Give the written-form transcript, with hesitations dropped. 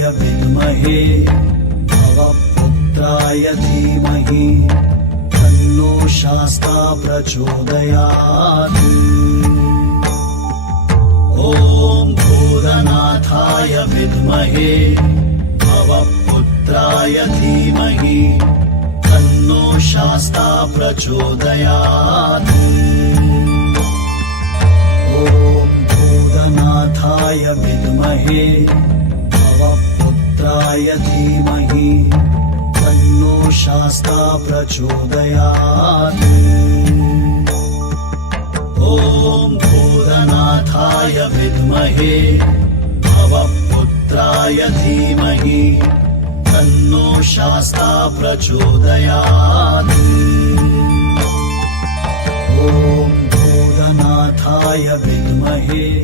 विद्महे भवपुत्राय धीमहि तन्नो शास्ता प्रचोदयात्। ॐ भूतनाथाय विद्महे भवपुत्राय धीमहि तन्नो शास्ता प्रचोदयात्। ॐ भूतनाथाय विद्महे भवपुत्राय धीमहि तन्नो शास्ता प्रचोदयात्। ॐ भूतनाथाय विद्महे भवपुत्राय धीमहि तन्नो शास्ता प्रचोदयात्। ॐ भूतनाथाय विद्महे